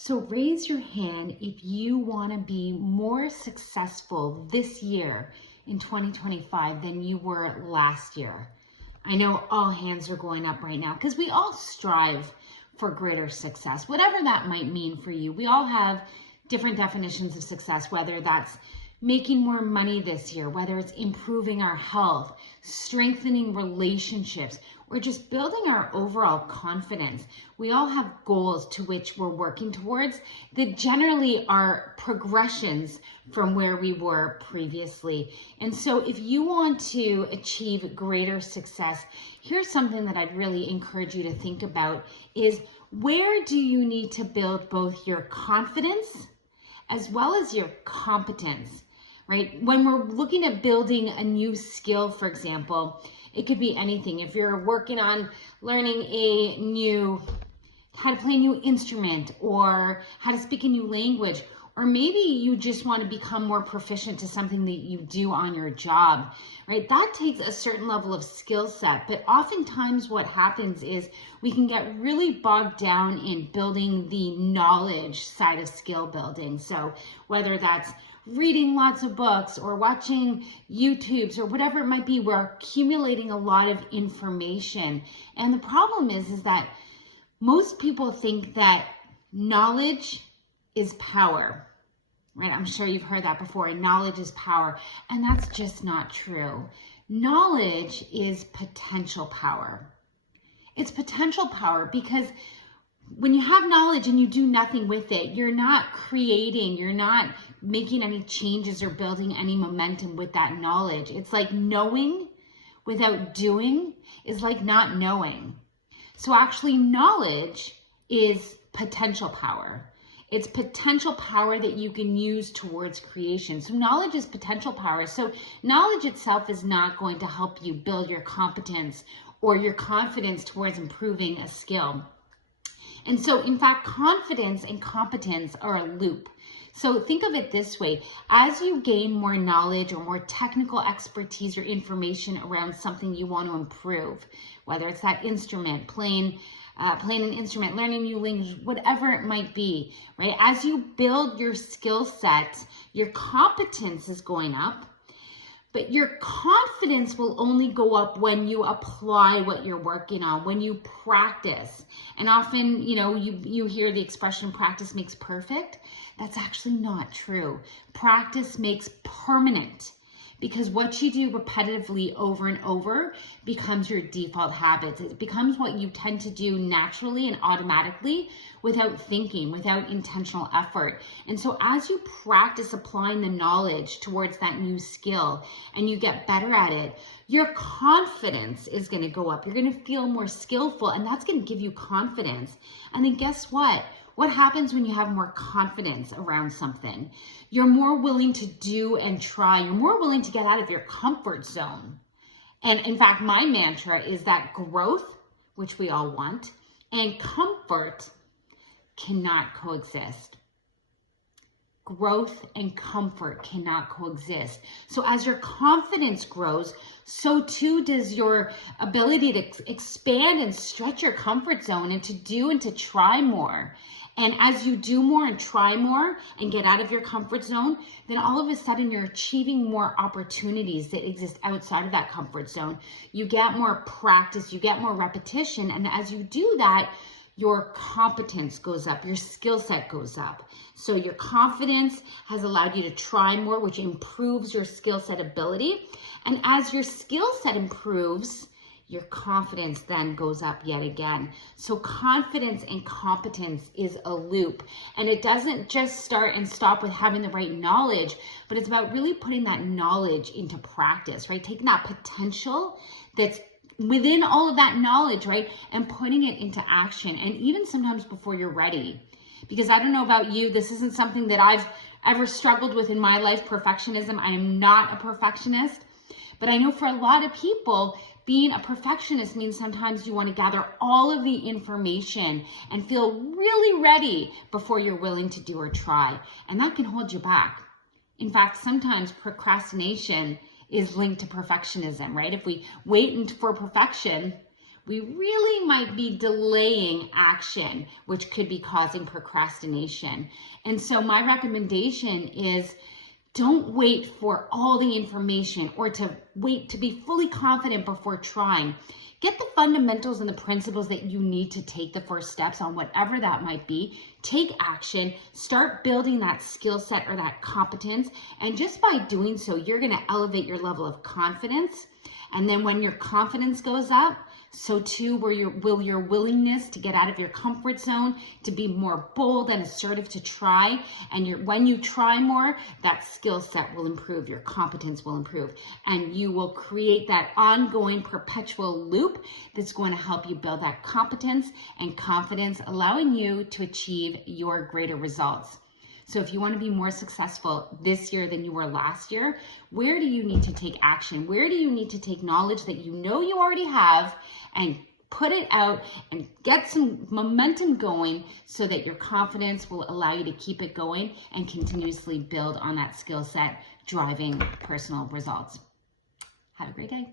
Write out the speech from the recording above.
So raise your hand if you want to be more successful this year in 2025 than you were last year. I know all hands are going up right now because we all strive for greater success, whatever that might mean for you. We all have different definitions of success, whether that's making more money this year, whether it's improving our health, strengthening relationships, or just building our overall confidence. We all have goals to which we're working towards that generally are progressions from where we were previously. And so if you want to achieve greater success, here's something that I'd really encourage you to think about is, where do you need to build both your confidence as well as your competence? Right? When we're looking at building a new skill, for example, it could be anything. If you're working on learning how to play a new instrument, or how to speak a new language, or maybe you just want to become more proficient to something that you do on your job, right? That takes a certain level of skill set. But oftentimes what happens is we can get really bogged down in building the knowledge side of skill building. So whether that's reading lots of books or watching YouTubes or whatever it might be, we're accumulating a lot of information. And the problem is that most people think that knowledge is power, right? I'm sure you've heard that before. Knowledge is power. And that's just not true. Knowledge is potential power. It's potential power because when you have knowledge and you do nothing with it, you're not creating, you're not making any changes or building any momentum with that knowledge. It's like knowing without doing is like not knowing. So actually knowledge is potential power. It's potential power that you can use towards creation. So knowledge is potential power. So knowledge itself is not going to help you build your competence or your confidence towards improving a skill. And so, in fact, confidence and competence are a loop. So think of it this way. As you gain more knowledge or more technical expertise or information around something you want to improve, whether it's that instrument, playing an instrument, learning a new language, whatever it might be, right? As you build your skill set, your competence is going up. But your confidence will only go up when you apply what you're working on, when you practice. And often, you hear the expression practice makes perfect. That's actually not true. Practice makes permanent, because what you do repetitively over and over becomes your default habits. It becomes what you tend to do naturally and automatically without thinking, without intentional effort. And so as you practice applying the knowledge towards that new skill and you get better at it, your confidence is going to go up. You're going to feel more skillful, and that's going to give you confidence. And then guess what? What happens when you have more confidence around something? You're more willing to do and try. You're more willing to get out of your comfort zone. And in fact, my mantra is that growth, which we all want, and comfort cannot coexist. Growth and comfort cannot coexist. So as your confidence grows, so too does your ability to expand and stretch your comfort zone and to do and to try more. And as you do more and try more and get out of your comfort zone, then all of a sudden you're achieving more opportunities that exist outside of that comfort zone. You get more practice, you get more repetition. And as you do that, your competence goes up, your skill set goes up. So your confidence has allowed you to try more, which improves your skill set ability. And as your skill set improves, your confidence then goes up yet again. So confidence and competence is a loop. And it doesn't just start and stop with having the right knowledge, but it's about really putting that knowledge into practice, right? Taking that potential that's within all of that knowledge, right? And putting it into action. And even sometimes before you're ready. Because I don't know about you, this isn't something that I've ever struggled with in my life, perfectionism. I am not a perfectionist. But I know for a lot of people, being a perfectionist means sometimes you want to gather all of the information and feel really ready before you're willing to do or try. And that can hold you back. In fact, sometimes procrastination is linked to perfectionism, right? If we wait for perfection, we really might be delaying action, which could be causing procrastination. And so my recommendation is, don't wait for all the information or to wait to be fully confident before trying. Get the fundamentals and the principles that you need to take the first steps on whatever that might be. Take action, start building that skill set or that competence. And just by doing so, you're going to elevate your level of confidence. And then when your confidence goes up, so too will your willingness to get out of your comfort zone, to be more bold and assertive to try. And when you try more, that skill set will improve, your competence will improve, and you will create that ongoing perpetual loop that's going to help you build that competence and confidence, allowing you to achieve your greater results. So if you want to be more successful this year than you were last year, where do you need to take action? Where do you need to take knowledge that you know you already have and put it out and get some momentum going so that your confidence will allow you to keep it going and continuously build on that skill set, driving personal results? Have a great day.